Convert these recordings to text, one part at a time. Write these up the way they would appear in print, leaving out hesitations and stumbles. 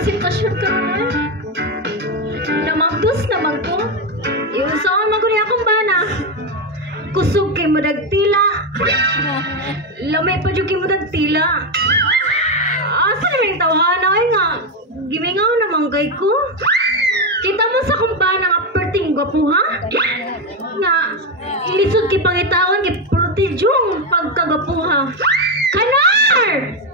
ang sitwasyon ka ron. Namagdos naman ko. Yung saan maguli akong bana. Kusog kay mo dagtila. Lamay pa dyan kay mo dagtila. Asa naman yung tawhan ay nga. Gimingaw naman kay ko. Kita mo sa kumbana nga perting gwapo ha? Nga, ilisod kay pangitawan kay protedyong pagkagwapo ha. Kanar!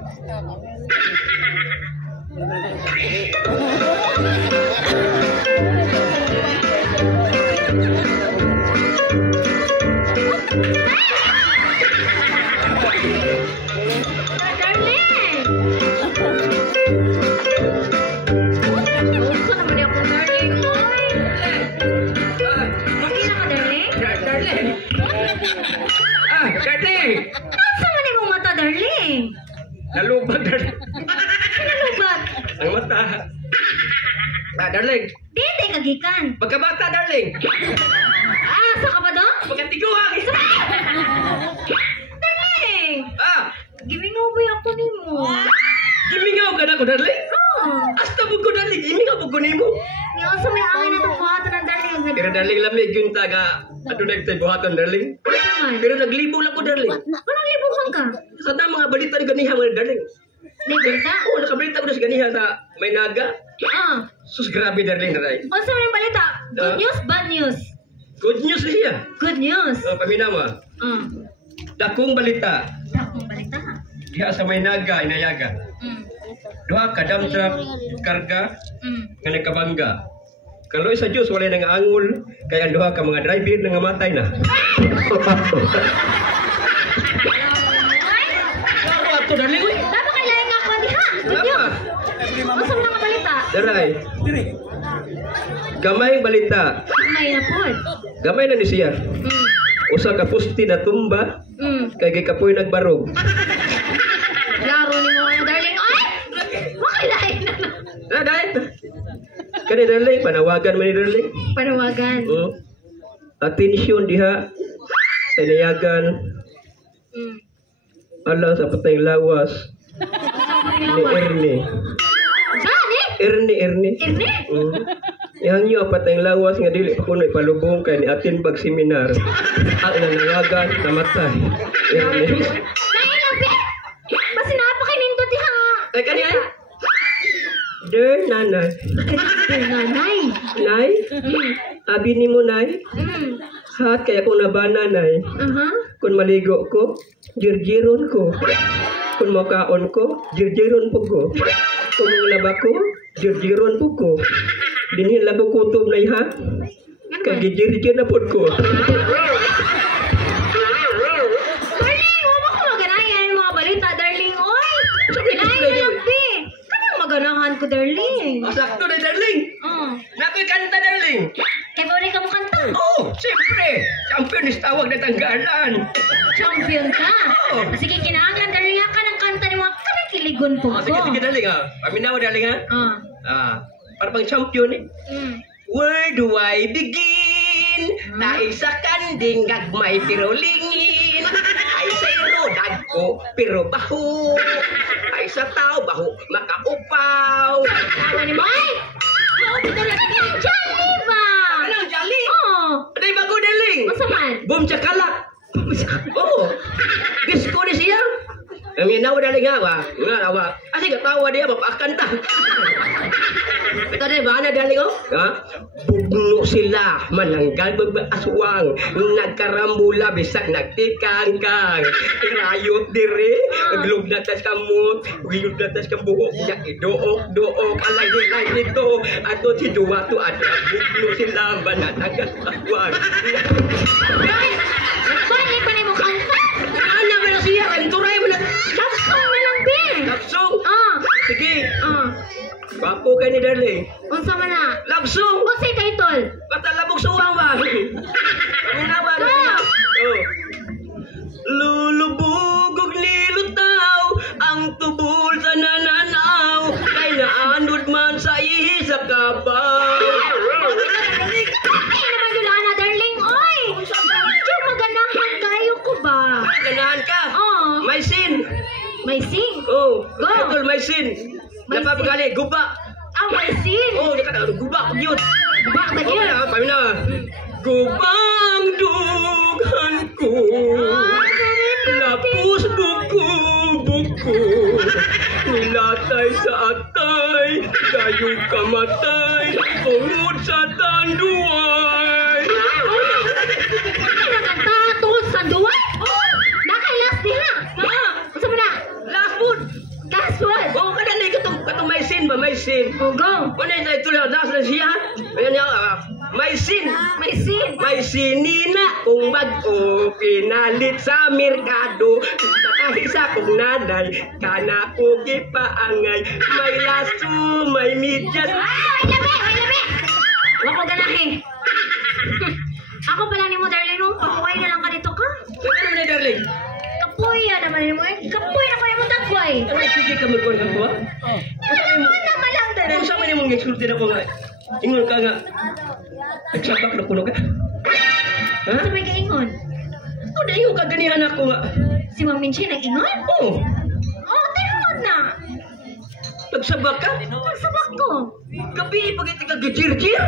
Darling! Asa man imong mata, darling? Nalubag, darling. Nalubag? Ang mata. Darling. Dede kagikan. Pagkabata, darling. Asa ka ba do? Pagkatiguan. Darling! Gimingaw ba ako ni mo? Gimingaw ka na ko, darling? Asta mo ko, darling. Gimingaw mo ko ni mo. Yung sa may angin na itong buhatan ng darling. Pero darling, lamig yung taga. Ano na yung buhatan, darling? Pero naglibo lang ko, darling. Walang libuhan ka? Sa mga balita ni ganiha, mga darling. May balita? Oo, nakabalita ko na sa ganiha sa may naga. Sus, grabe, darling, daray. O sa mga balita? Good news, bad news? Good news niya. Good news? Paminaw mo. Dakong balita. Dakong balita ha? Diha sa may naga, inayaga. Duha ka dump truck, karga, nga nagkabangga. Kaloy sa Diyos, wala nang angol, kaya ang duha ka mga driver na ngamatay na. Klaro ato, darling. Dapat kailangan nga ako diha. Good news. O sa mga balita? Daray. Gamay balita. May na po. Gamay na ni siya. Usa ka pusti na tumba, kay kapoy nagbarog. Laro ni mo nga, darling. Ay! Makalain na. Dahil. Kani darling, panawagan man ni darling. Panawagan. Atensyon diha. Inayagan. Ala sa patayng lawas. Ni Ernie. Ernie. Ernie? Yang nyo patayng lawas nga dili pa kuno ipalubong kay ni atin pag seminar. Ang inayagan namatay. Ernie. Basi napakainindot diha. Ay kaniya. Der nanay. Nanay. Nay? Abi ni mo, nay? Hat kaya kung nabana, nay. Kung maligo ko, jirjiron ko. Kung makaon ko, jirjiron po ko. Kung laba ko, jirjiron po ko. Dinhin labo kutob na ha? Kaya gijirjir na po ko. Darling, huwag ako maganayan mga balita, darling. Oy! Kinain na lang, be. Kanang maganahan ko, darling. Sakto na, darling. Nako'y kanta, darling. Kaya ba rin ka mo kanta? Siyempre. Champion is tawag na tanggalan. Champion ka? Sige, kinahanglan, darling, ka ng kanta ni mga kanakiligon po ko. Sige, darling, ha? Paminaw, darling, ha? Para pang champion, eh. Where do I begin? Tayo sa kanding gagmay pero lingin. Ay sa iro dagko pero baho. Ay sa tao baho makaupaw. Tawa ni Moy! Jolly ba? Anong jolly? Patay bago daling. Masaman? Boom chakalak. Disco na siya. Kami na daling nga nga awa. Asi katawa dia mapakan ta. Ito rin ba na daling bugno sila mananggal aswang nagkarambula bisag nagtikangkang irayot dire naglug na tas kamot gilud na tas kambuhok niya idook alay nito ato si duwa to ada bugno sila mananggal aswang Nagbanay pa na mo kanta? ano ba na siya enturay mo na Kapsong na lang, Ben! Lapsong? Sige. Papo ka ni darling. Unsa man na? Lapsong? Unsay title? Patalabog suwang ba? Panginawa na siya. Lulubog og nilutaw ang tubol sa nananaw kay naanod man sa isa kabaw. Ay naman yun na, darling. Oy! Diyan maganahan kayo ko ba? Ganahan ka? May sin. May sing? Go. Go. Idol, may sin. May Napapagali, guba. may sin. Oh, di ka na gubak yun. Gubak na Okay yun. na, kami na. Gubang dugan ko. Lapos buko-buko. Nilatay sa atay. Dayo kamatay. Tungod sa tanduay. Nagtatos sa duwan? Nakailas diha. Unsa man na? Last food. Last one. Oh, kada na katong may sin ba? May sin. Oh, go. Kung na ito lang, nasa na siya. Ayan niya, may sin. May sin. May sinina kung mag-o pinalit sa merkado. Kahit sa kong nanay, kana ko gipaangay. May laso, may medyas. Ay, labi. Wako ganahe. Ako pala ni mo, darling, no? Kapuhay na lang ka dito ka. Ano naman na, darling? Kapuhay naman ni mo, eh. Kapuhay na kayo mo tagway. Ano, sige ka magkuhan ka po, ha? Ano ka lang, darling? Kung saan man yung mga exulti na ko nga, ingon ka nga, nagsabak na puno ka. Ha? Sa may kaingon. O, dahil ka ganihan ako nga. Si Ma'am Minchie nag-ingon? Oo, Oh, tinunod na. nagsabak ka. Nagsabak ko. Gabi, pag iti ka gajir-jir.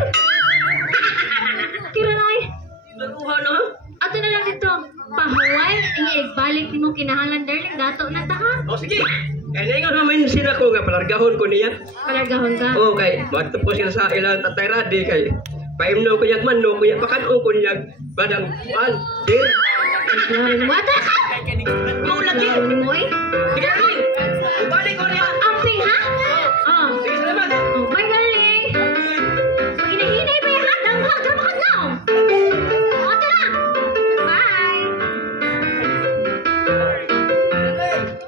Tira na eh. Naruha na, ha? Ato na lang dito. Pahuway, balik ni mo kinahanglan, darling. Dato na ta, ha? O, sige. Kaya naingon naman sila ko nga, palargahon ko niya. Palargahon ka. Oo, kay, magtapos sila sa ilang tatay radi, kay, paimno ko yag manok, kuya, pakanong ko niya, badang, dir. Wata ka! Mau lagi. Ni mo eh. Sige, darling. Balik ko niya. Amping, ha? Oh. Sige, salamat. Oh, bye, darling. Pag-hinahinay ba yung hadang ha? Grabe ka now. O, tara. Bye.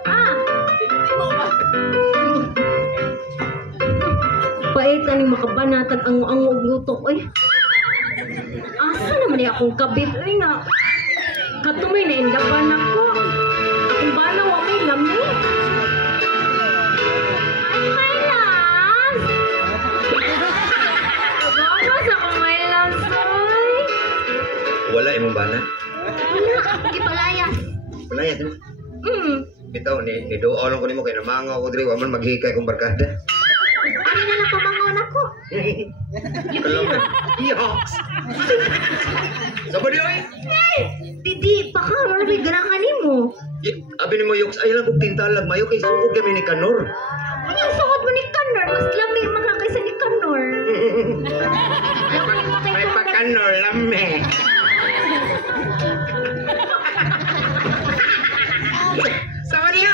Ah. Pait na ni makabanatag ang lutok, oy. Asa naman niya akong kabit, oy na. Katumay na indapan ako. Akong bana wa may lami. Ay, my loves! Nagabas ako, my loves, oy. Wala imong bana. Wala, ipalayas. Wala yan. Bitaw ni doon ko nimo kay namangaw ko diri wa man maghikay kong barkada. Ano na napamangon ako? Kalong. Yoks. Sabo di oy. Hey! Didi, baka ano may ganakan mo? Abi nimo yoks ay lang kog tintalag mayo kay suod kami ni Kanor. Ano yung suot mo ni Kanor? Mas lami mga kaysa ni Kanor. Lami mo kay May Kanor. pa Kanor lame. Sama niya.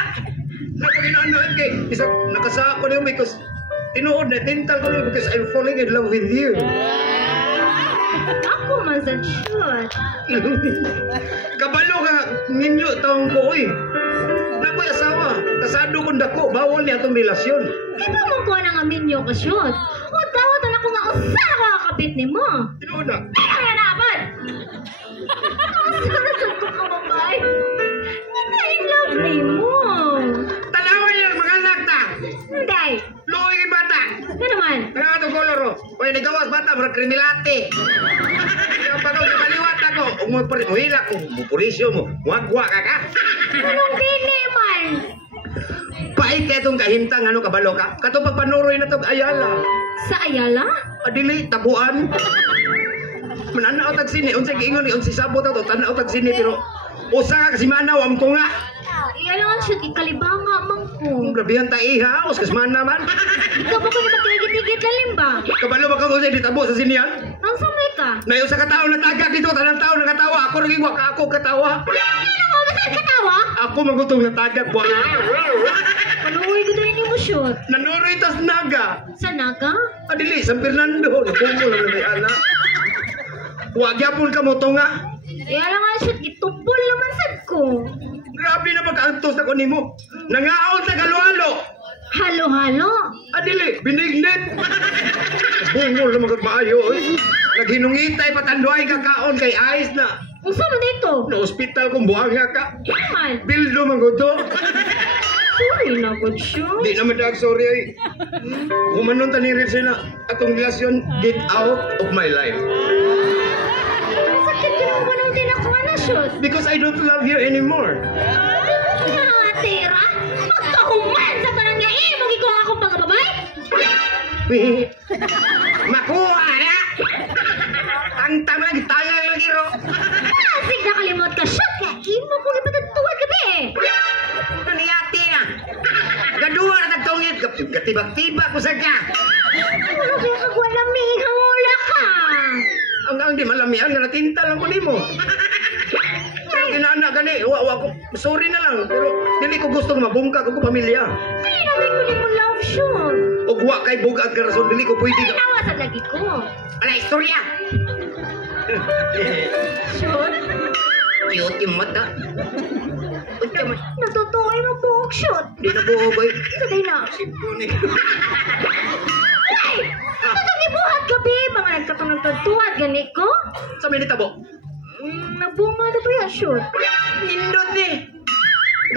Ako ginaanoan kay isa nakasa ko niyo because tinuod na tintal ko niyo because I'm falling in love with you. Ako man sa shoot. Kabalo ka ninyo taong ko oy. Nakoy asawa, kasado kong dako, bawal niya atong relasyon. Di ba mo ko na nga minyo ka shoot? O tawatan ako nga usa na kakakabit ni mo. Tinuod na. Pero nga naman! Masarasal ko ka babae. Hindi in love ni mo. Tanawa niya mga anak ta. Hindi. Luoy kay bata. Ano naman? Ano nga itong koloro? Oy, nagawas bata, mga kriminalate. Kaya pag ako maliwat ako, umuhila ko, bupurisyo mo, wagwa ka ka. Anong dili man? Pait ka itong kahimtang, ano kabalo ka? Katong pagpanuroy na itong ayala. Sa Ayala? Adili, tabuan. Mananaw tag sini, unsay giingon ni unsay sabot ato, tanaw tag sini pero usa ka kasi manaw am tunga. Iyalangan siya, ikalibanga man ko. Kung grabihan ta iha, us kas man naman. Ikaw ba ko ni magtigit-tigit lalim ba? Kabalo ba kang unsay ditabo sa sinihan? Ang samay ka? Na usa ka tawo na tagak dito, tanang tawo nakatawa, ako rin wa ka ako katawa. Ano mo, ba't katawa? Ako magutong na tagak buwan. Paluoy ko dahil mo shoot. Nanuroy tas naga. Sa Naga? Adili, San Fernando, napungo lang na may ana. Huwag yapon ka mo tunga. Iyalangan siya, itupol naman sad ko. Grabe na magkaantos na ko nimo. Nangaon na galo-halo. Halo-halo? Adili, binignit. Bungol na magag maayo. Naghinungitay patanduay ka kaon kay ayos na. Unsa man dito? Na ospital kung buhang nga ka. Yaman. Bildo maguto. Sorry na good shoot. Di naman dag sorry ay. Humanon tani rin sila atong relasyon. Get out of my life. Sakit ka naman nung din ako na shoot. Because I don't love you anymore. Mga tira? Magkahuman sa parang nga mong ikaw akong pangababay? Makuha na. Tangtang lagi, tangang lagi ro. Asig na kalimot ka, shot ka. Imo ko ipatagtuwad gabi eh. Ito niyati na. Gadua na tagtungit. Gatibag-tibag ko sa ka. Ano kaya kagwa lamig, hangula ka. Ang di malamihan nga natinta lang ko nimo. Pero inaanak gani, wa ko sorry na lang pero dili ko gusto mabungka ko pamilya. Kaya namin ko ni mo love shot. Og wa kay bugad ka rason dili ko pwede ka. Nawa sa lagi ko. Ala istorya. Shot? Cute yung mata. Natutuwa mo buhok shot. Di na buo boy. Saday na. Sipuni. Ay! Ito gibuhat gabi. Mga nagkatong nagtagtuwad gani ko. Sa minita bo. Nagbunga na ba yan shot? Nindot ni.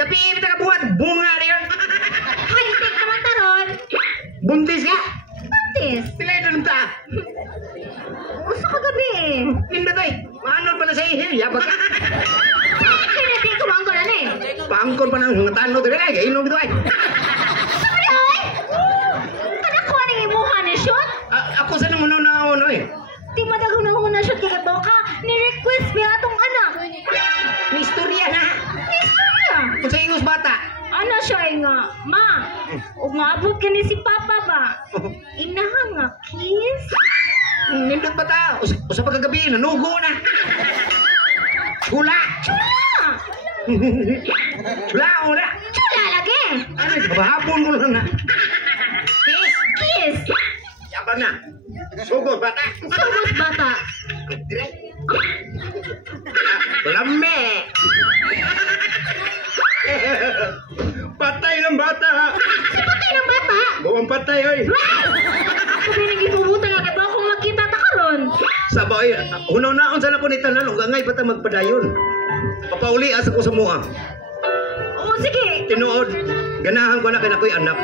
Gabi kita ka buhat bunga na yun. High-tech naman taron. Buntis ka. Pantis. Pilay na ta. Gusto ka gabi eh. Nindot ay. Maanod pa na sa ihil. Yabag ka. Kaya di ko mangko na eh. Pangkon pa ng mga tanong dito ay. Inom dito ay. Sabi na ay! Kada ko ang imuha ni shot? Ako sa naman na ano eh. Di madagong na una shot kaya ka. Ni-request niya atong anak. May istorya na. Istorya. Kung sa ingos bata. Ano siya nga? Ma, umabot ka ni si Papa ba? Inaha nga, kiss? Nindot pa ta. Usa pa kagabi. Nanugo na. Chula. Chula! Chula o na. Chula lagi! Ano eh. Kabahapon ko lang na. Kiss! Kiss! Yabang na. Sugod bata. Sugod bata. Lame. Patay ng bata. Si patay ng bata! Buwang patay oy. Ako ba nag-ipubutan nga kaya ba akong magkita ta karon? Sabay. Hunaw naon sana ko ni tanan. Ugangay pa ta magpadayon. Papauli asa ko sa mua. Oo, sige! Tinuod. Ganahan ko na kay nakoy anak.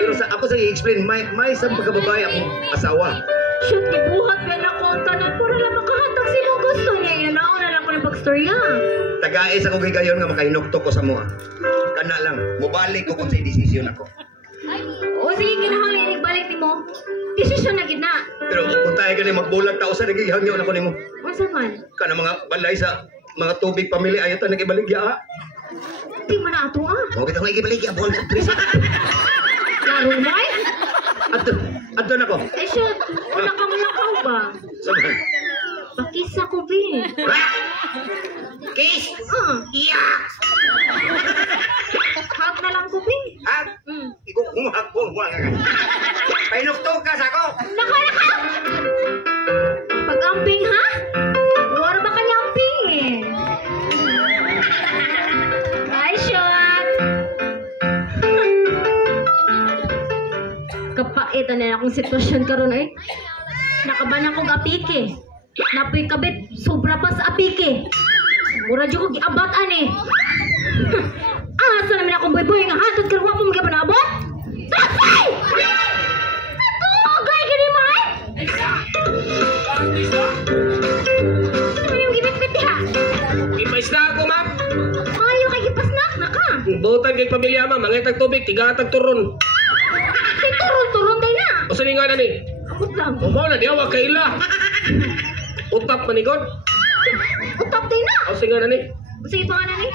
Pero sa ako sa i-explain may isang pagkababae akong asawa. Shoot, gibuhat ba na ko ang tanan para lang makahatag si mo gusto niya. Inaon na lang ko ng bagstorya. Tagais ako gigayon nga makainoktok ko sa mua. Kana lang. Mubalik ko kung sa desisyon ako. O sige, kinahanglan igbalik ni mo. Desisyon na gid na. Pero kung tayo ganun magbulag tao sa nagigihangyo na ko nimo. Unsa man? Kana mga balay sa mga tubig pamilya ayaw ta nagibaligya ha. Di man na ato ah. O kita nagibaligya buwan sa prisa. Laro mo ay? Adto na ko. Eh shoot, wala ka malakaw ba? Sabahan. Pakisa ko bin. Kiss! Yeah! Hug na lang ko bin. Ha? Ikaw kumahagpong buwan ka. Painoktok ka sa ako. Nako! Pag-amping ha? Wala ba kanya amping? Bye, shot! Kapaitan na akong sitwasyon karon ay. Nakaban akong apike. Napoy kabit, sobra pa sa apike. Mura dyan ko giabat ani. Asa namin akong boy-boy nga hatod karuwa mo mga panabot? Trasay! Natugay ka ni Mai! Ano yung gipit-pit ha? Ipais na ako, ma'am. Ayaw kay gipasnak na ka. Butan kay pamilya, ma'am. Mangitag tubig, tigatag turon. Si turon-turon day na. O sa nga na ni? Akot lang. Umaw na, diyawa kaila. Utap manikod. Utap day na. O sa nga na ni? Sige pa nga na ni.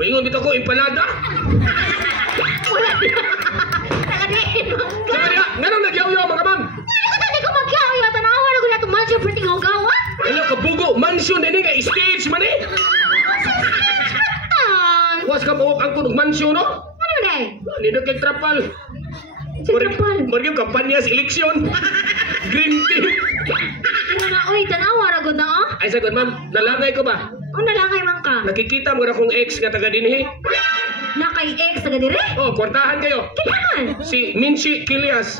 Wingon dito ko, impalada. Wala din. Nakadiin mo. Saka niya, nga nang nagyaw-yaw, mga ma'am. Hindi ko magkaya. Tanawa na ko na itong mansion pretty gawa. Ano, kabugo, mansion din nga, stage man eh. Tan. Was ka buhok ang kunog mansion, no? Ano na eh? Nino kay trapal. Si Trapal. Mariyong kampanya sa eleksyon. Green tea. Ano na, uy, tanawa na gud na oh. Ay, sagod, ma'am, nalagay ko ba? O nalangay man ka. Nakikita mo na kong ex nga taga dinhi. Na kay ex taga dire? Oh, kwartahan kayo. Kailangan. Si Minchi Kilias.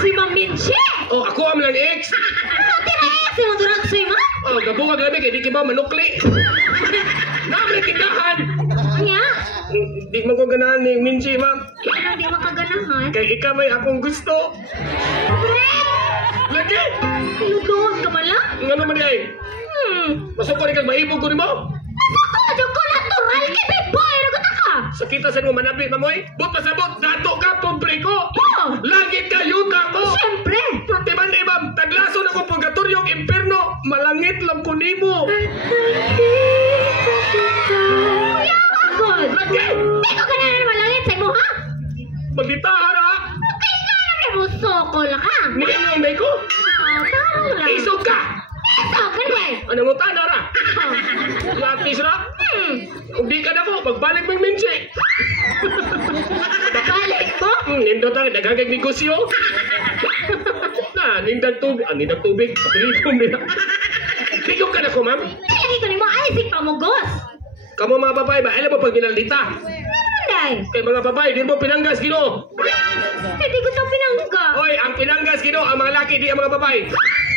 Si Ma'am Minchi. Oh, ako am lang ex. Pati na ex yung durag sa'yo mo. Oh, gabungag labi kay di ki ba manukli. Namin kindahan. Anya? Di man ko ganahan ni Minchi, ma'am. Ano di makaganahan? Kay ikaw may akong gusto. Lagi. Pinuduwag ka man lang? Nga naman di ay. Masuk ko rin kang maibog ko rin mo. Ako, dyan ko natural kay big boy. Naguta ka. Sa kita sa mo manapit, mamoy. But pasabot, dato ka, pobre ko. Oo. Langit ka, yuta ko! Siyempre. Pero di man, ma'am, taglason ako purgatoryong impierno, malangit lang ko nimo. Kuya, agod. Lagi! Di ko ka na malangit sa imo, ha? Magitahan ha! Okay ka na may musokol ka. Niingon na ko? Taro lang. Isog ka! Ito, ganun. Ano mo tana ra? Latis ra? Kung di ka na ko, magbalik mo yung minsi. Balik mo? Nindot ang nagagag negosyo. Nindang tubig. Nindang tubig. Pilitom nila. Bigyan ka na ko, ma'am. Lagi ko ni mo, ay, si pamugos. Kamu mga babae ba? Alam mo pag binaldita. Day. Kay mga babae, di mo pinanggas, Ginoo. Hindi ko ito pinangga. Oy, ang pinanggas, Ginoo, ang mga laki, di ang mga babae.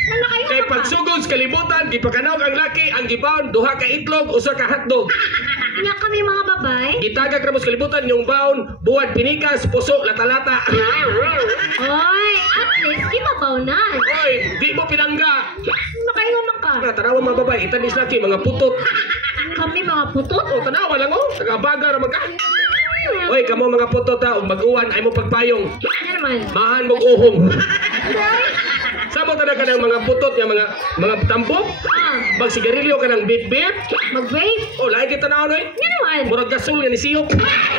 Wala kayo Kay ka. pagsugod sa kalibutan, gipakanaw ang laki, ang gibaon, duha ka itlog, usa ka hotdog. Kanya kami mga babae. Gitagag ra mo sa kalibutan yung baon, buwad pinikas, puso, lata-lata. Oy, at least, kimabawnan. Oy, di mo pinangga. Nakayo man ka. Tanawa mga babae, itanis laki, mga putot. Kami mga putot. O, tanawa lang oh, nagabaga ra magka. Oy, kamo mga putot ha, mag-uwan ay mo pagpayong. Ano naman? Mahan mong uhong. Day. Samo talaga ng mga putot, yung mga tampok. Magsigarilyo ka ng bit-bit. Mag-vape. O, lahi kita na ano eh. Ano naman? Murag gasol yan ni Siyok. Naway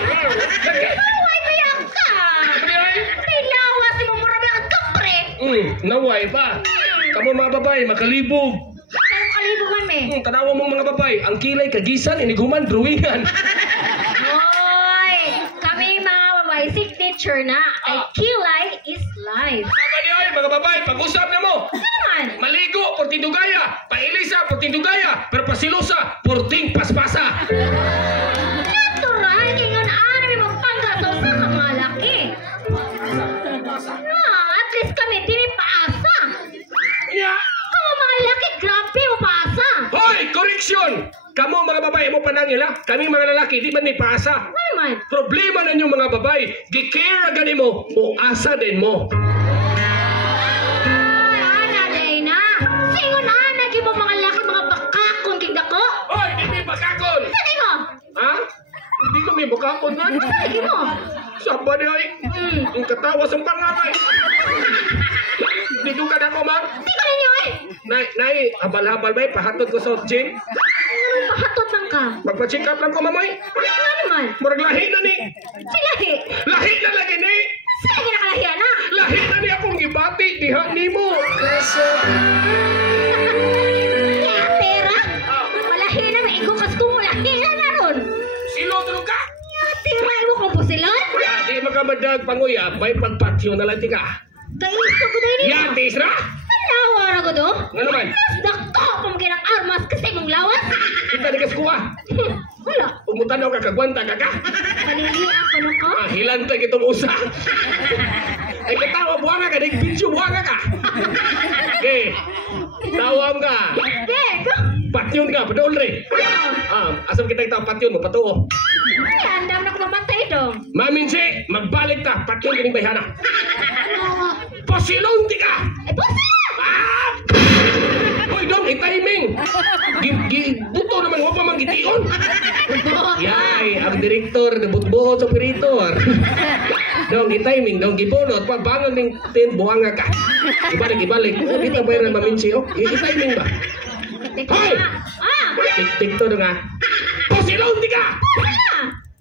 kaya ka. May lawas mo mura na ang kapre. Naway pa. Kamo mga babae, makalibog. Anong kalibog kami? Tanawa mong mga babae, ang kilay, kagisan, iniguman, drawingan. Hoy! Kami mga babae, signature na. Ay, kilay is life. Sama niyo ay, mga babae, pag-usap na mo. Ano naman? Maligo, portindugaya. Pailisa, portindugaya. Pero pasilusa, porting paspasa. Natural, ingon ano may magpangga sa usa ka mga laki. At least kami, di may paasa. Ya! Kamu mga laki, grabe mo paasa. Hoy, correction! Kamo mga babae mo panangil ha? Kami mga lalaki, di man may paasa. Ano naman? Problema na mga babae, gikira gani mo, o asa din mo. Ana, Dayna. Singon ana, mo mga laki, mga bakakon, kigda ko. Hoy, hindi bakakon! Saan mo? Ha? Hindi kami bakakon man. Sige mo. Saba di ay. Ang katawas ang pangaray. Hindi ko ka na ko, ma'am. Di ko ninyo eh. Nay, habal-habal ba eh? Pahatod ko sa gym. Pahatot lang ka. Magpa-check up lang ko, mamoy. Ano naman? Murag lahi na ni. Si Lahi. Lahi na lagi ni. Saan ginakalahiya na? Lahi na ni akong gibati. Diha ni mo. Kaya pera? Malahi na, may igukas ko mo. Lahi na na ron. Silo tulog ka. Tira mo kung pusilon? Di magkamadag panguya. May pagpatyo na lang tika. Kainso ko dahil nito. Yatis ra. Lawa na ko do. Nga naman. Dako pamaginang armas kasi mong lawas. Kita di kaskuha. Wala. Umutanaw ka kagwanta ka ka. Palilian ko na ko. Hilantay kitong usa. Ay katawa buwanga ka. Nagbitsyo buwanga ka. Okay. Tawam ka. Dek. Patyon ka. Padol re. Asam kita itaw patyon mo. Patuo. Ay, andam na ko mamatay dong. Maminsi. Magbalik ta. Patyon kining bayhana. Ano? Posilong ti ka. Ay, pusa! Ah! Hoy dong. I-timing. Buto naman. Huwag pa manggitiyon. Yay. Ang direktor. Nabutbuhot sa operator. Dong, i-timing, dong, gibunot, pabangon ng tin, buhanga ka. Ibalik. Kita ba yun maminsi, oh? I-timing ba? Hoy! Tik-tik to nga. Posilong ti ka!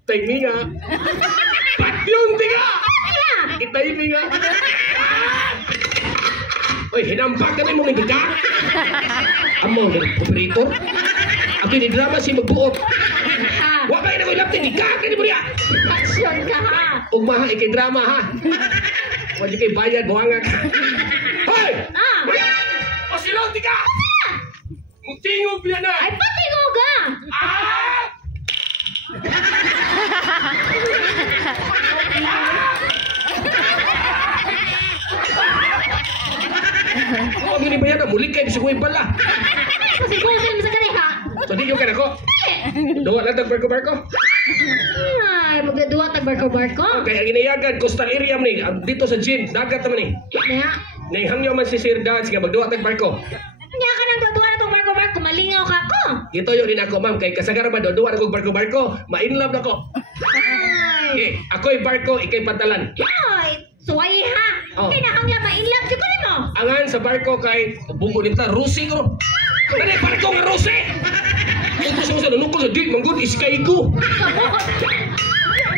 Timing nga. Patyong ti ka! I-timing nga. Hoy, hinampak kami mong hindi ka. Amo, operator. Ang pinidrama si magbuot. Huwag kayo na ko ilapti, di ka! Kaya mo niya! Action ka ha! Ugma ha, ikay drama ha. Wadi kay bayad, buhanga ka. Hoy! O silaw, di ka! Mutingog niya na! Ay, patingog ka! Ah! Oh, gini ba yan? Muli kayo, bisa ko ibala. Kasi busin mo sa kaniha. So, di yung kanako. Duwa lang tag-barko-barko. Ay, magdadua tag barko-barko. Kaya ginayagan, coastal area man eh. Dito sa gym, dagat naman eh. Kaya, Naihangyo man si Sir Dad, sige magduwa tag-barko. kanya ka nang dadua na itong barko-barko, malingaw ka ko. Ito yun din ako, ma'am. Kay kasagara ba, duwa na kong barko-barko. Ma-inlove na ko. Ay, Okay, ako'y barko, ikay pantalan. ay, Suway ha. Oh. Kinahanglan ma-inlove jud ko nimo. Angan sa barko kay bugo nita Rusi ko. Dali barko nga Rusi. Ito sa nunukol sa di manggod iskaygo.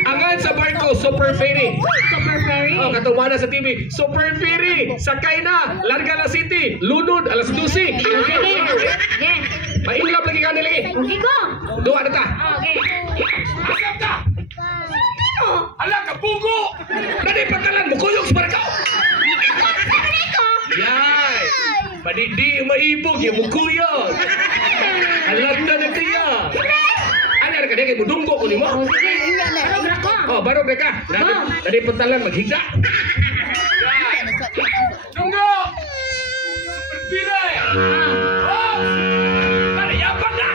Angan sa barko super ferry. Super fairy. Oh, katuwa na sa TV. Super ferry. Sakay na. Larga na city. Lunod alas 12. Okay. Mainlap lagi ka nilagi. Okay ko. Duwa na ta. Okay. Asap ta. Ala ka bugo. Dali pagkalan mo kuyog sa barko. Yay! Padidi maibog yung mukuyog. Alam na tiya. Ano ka kaya kay mudunggo ko ni mo? Barog na ko. Oh, barog na ka. Dali puntalan maghigda. Dunggo! Pira! Oh! Dali yapan na!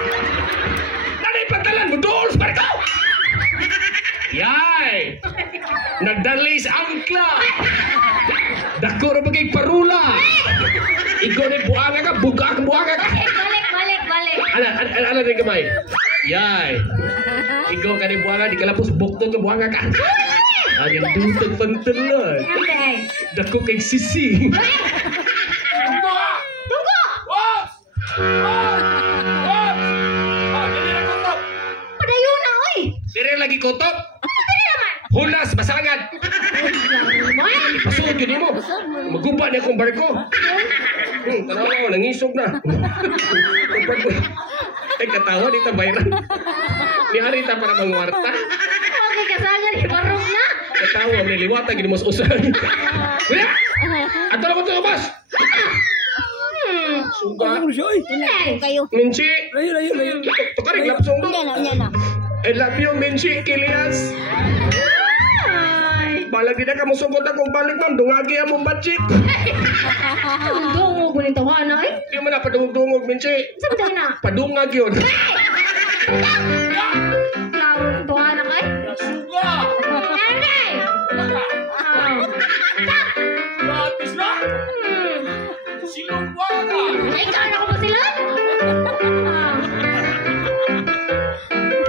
Dali puntalan mo doon sa barko! Yay! Nagdali sa angkla! Dako ra bagay parula. Ikaw ni buanga ka, buga ka buanga ka. Balik. Ala rin kamay. Yay. Ikaw ka ni buanga, di kalapos bukto ka buanga ka. Ang dutag pantalan. Okay. Dako kay sisi. Tunggo. Padayon na oy. Dire lagi kotop. Dali naman. Hunas basangan. Pasugod yun mo. Magumpa niya akong barko. Tanaw ko, nangisog na. Ay, katawa dito bayran. Ni harita para mangwarta. Okay, kasagan ibarog na. Katawa, may liwata, gini mas usay. Wala! Ato na ko ito, boss! Suga. Kayo. Minchi! Layo. Tukarig, lapsong do. Yan na. I love you, Minchi, Kilias. Ay. Balagi na ka mo sugod akong balik, ma'am. Dungagi among budget. Dungo ko ni tawana eh. Di mo na padungog-dungog, Minchi. Sabi tayo na. Padungag yun. Klaro tawana kay. Suga! Nanay. Gratis na! Silong wala! Ay, ikaw na ko ba sila?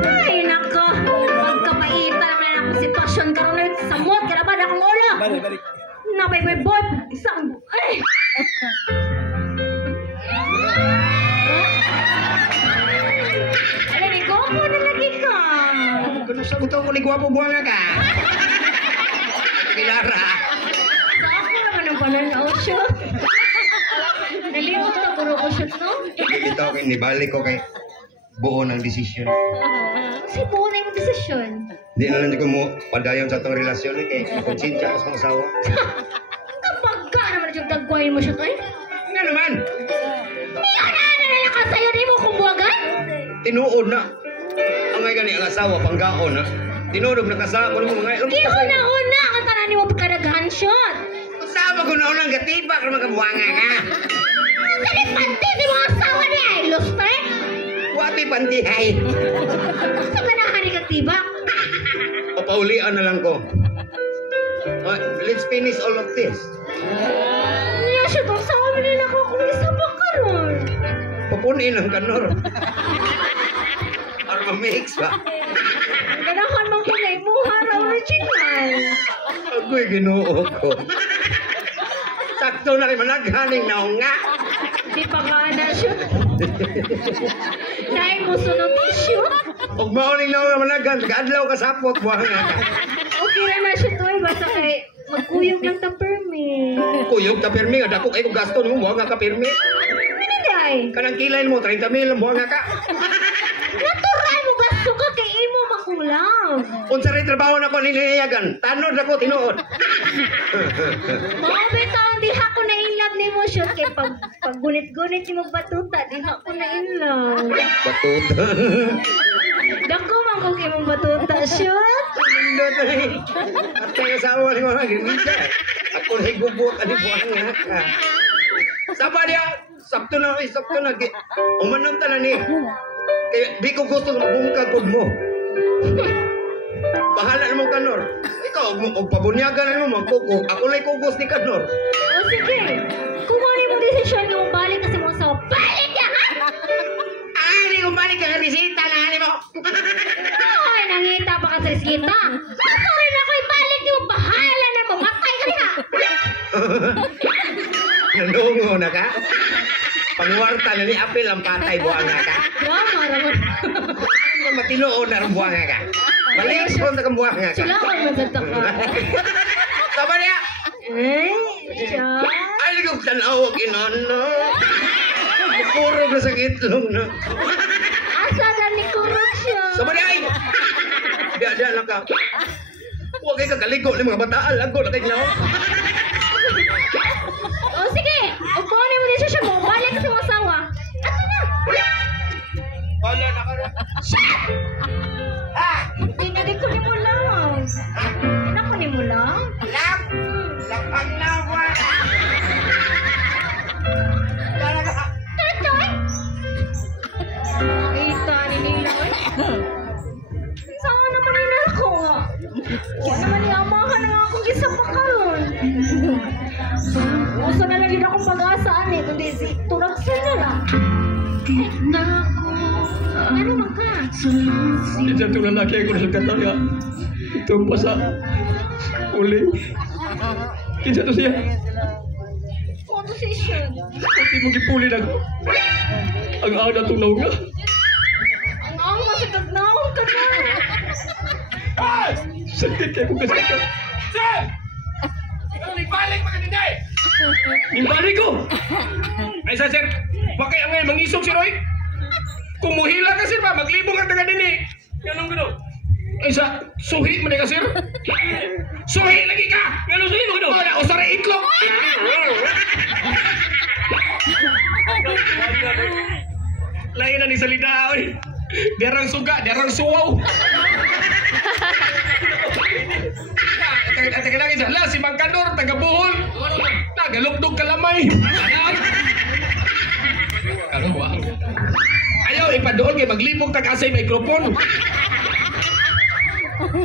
Ay, nako. Magkapaitan naman na akong sitwasyon karon na samot. Karaban akong ulo. Balik. May boy. Isang... Ay! Alam, ikaw po na lagi ka. Kung sagot ko ni Gwapo buanga ka. Kilara. Sa ako naman ang pananaw siya. Nalimot na puro ko siya, no? Dito ako nibalik ko kay buo ng desisyon. Kasi buo na yung desisyon. Di na lang ko mo padayon sa itong relasyon kay konsensya ako sa asawa. Kapag ka naman yung tagwain mo siya, kay? Nga naman, Nalala ka sa'yo, di mo kumbuwagan? tinuod na. Ang ngay gani ang asawa, panggaon na. Tinuod na kasama mo mga ilong. Kiuna-una ang tanan ni mo pagkadaghan siya. Kasama ko na unang gatibak na magabuanga ka. Kasi panty si mga asawa niya, ay lustre. Wati pantihay. Sa ganahan ni Katibak. Papaulian na lang ko. Let's finish all of this. Niya siya itong asawa nila ko kung isa pa ka ron. Papunin ang kanor. Para ma-mix ba? Ganahan mong kulay mo, hara original. Ako'y ginoo ko. Sakto na kay managhaning naunga. Di pa nga na siya. Dahil mo sunod issue. Huwag mauling na managhan, kaadlaw ka sapot, buhanga ka. Okay na na siya to, basta kay magkuyog lang ta permit. Kuyog ka pirmi, dako kay kong gasto mo, buhanga ka pirmi. Ano day? Kanang kilain mo, 30 mil, buhanga ka. Natural mo gasto ka kay imo makulang. Unsa rin trabaho na ko niliyagan, tanod ako, tinuod. Mga bitaon, di ako na in love ni mo siya. Kay pag gunit-gunit ni mo batuta, di ako na in love. Batut. Dako mamog imong batuta siya. Nindot na eh. At kaya asawa ni mga ginita. Ako na higubot, ano buhanga ka. Saba niya, sakto na. Umanon ta na ni. Kaya di ko gusto na mabungkag mo. Bahala naman Kanor. Ikaw, og pabunyagan na mo, magkuko. Ako na ikugos ni Kanor. O sige, kung ano yung desisyon yung balik kasi mo sa balik ka ha? Hindi ko balik ka, risita na mo. Ay, nangita pa ka sa riskita. Ako rin ako ibalik mo, bahala na mamatay ka rin Nanungo na ka. Pangwarta na ni apil ang patay buwang ka. Drama raman. Matinoon na rin buwang ka. Balik sa kong takang buwang ka. Sila ko maganda ka. Sama niya. Siya. Ay, ligog tanaw, kinano. Puro ka sa itlog na. Asa na ni Kurot siya. Sama niya ay. Ada lang ka. Huwag kayo kakaligo ng mga bataan. Lago na kayo na. O sige, upunin mo din siya mo. Balik sa masawa. Ato na. Wala na ka na. Dinagay ko ni mo lang. Nako ni mo lang. Lapang na ba? Toy! Kita ni Niloy. Saan naman nila ako nga? Huwag naman niyamahan na nga akong gisapakaron. Uso na lang yun akong pag-asaan eh, kundi si Turaksan na lang. Ano man ka? Isa itong lalaki ako sa kataya. Ito pa sa uling. Kinsa to siya? Composition. Hindi mo gipuli na ang ana itong naunga. Ang ang masigagnaon ka na. Sakit kayo kung kasakit. Sir! Ibalik mga ninday! Nimbalik ko! Ay sa sir, bakit ang ngayon mangisog si Roy? Kung muhila ka sir ba, maglibong ang taga dini. Ganun gano'n. Ay sa, suhi mo na ka sir? Suhi lagi ka! Ganun suhi mo gano'n? Wala, usara itlog! Lain na ni salida, oy. Derang suga, derang suwaw. Taga lagi sa, la, si Mang Kanor, taga Bohol. Nagalugdog kalamay. Kaluwang. Ayaw, ipadool kay maglibog tag-asay mikrofon.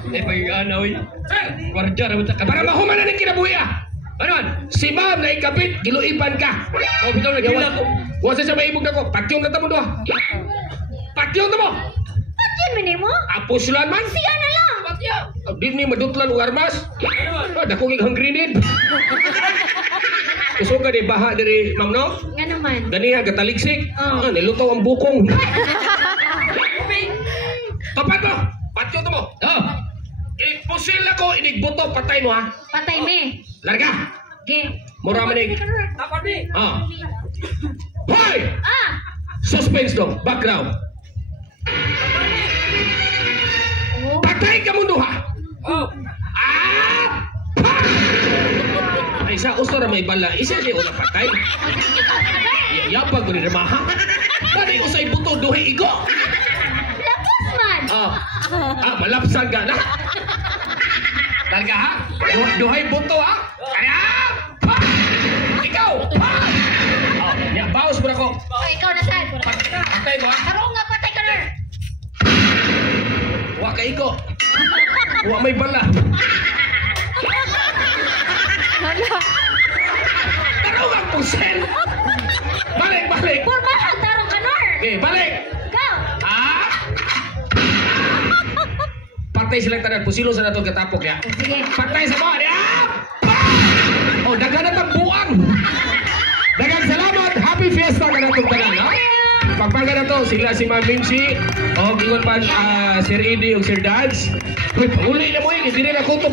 Pag-anaw eh. Wardiya raman ta. Para mahuman na ng kinabuhi ah. Ano man? Si ma'am na ikapit, giluipan ka. O, bitaw na gila ko. Wasa sa maibog na ko. Patyong na tamo doha. Patyong tamo. Patyan mo ni mo? Apusulan man. Siya na lang. Patyong. Di ni madutlan o armas. Dako kay hang grenade. Gusto ka di baha dari ma'am no? Nga naman. Ganiha gataliksik. Oh. Nilutaw ang bukong. Tapat mo. Patyong tamo. Ah! Ipusil ako, inigbuto, patay mo ha. Patay me. Larga. Okay. Mura manig. Dapat me. Ah. Hoy! Ah! Suspense dong, background. Oh. Patay ka mundo ha. Oh. Ah! Ay sa usto na may bala. Isa siya una patay. Yapag mo ni Ramaha. Pwede ko sa ibuto, duhi igo. Lapas man. Malapsan ka na. Larga ha? Duhay buto ha? Kaya! Pa! Ikaw! Pa! Ya, bawas mo na ko. Oh, ikaw na saan. Patay mo ha? Karong nga patay ka na. Huwag ka iko. Huwag may bala. Tarong ang pusel. Balik, balik. Pormahan, tarong ka nar. Okay, balik. Go. Ah! Patay silang tanan. Pusilo sa nato katapok ya. Sige. Patay sa mga. Oh, dagan na tambuan. Dagang salamat. Happy Fiesta ka na itong tanan, ha? Pagpaga na to, sila si Ma'am Mincy, o ingon man Sir Eddie o Sir Dads. Uy, panguli na mo yun, hindi rin ako ito.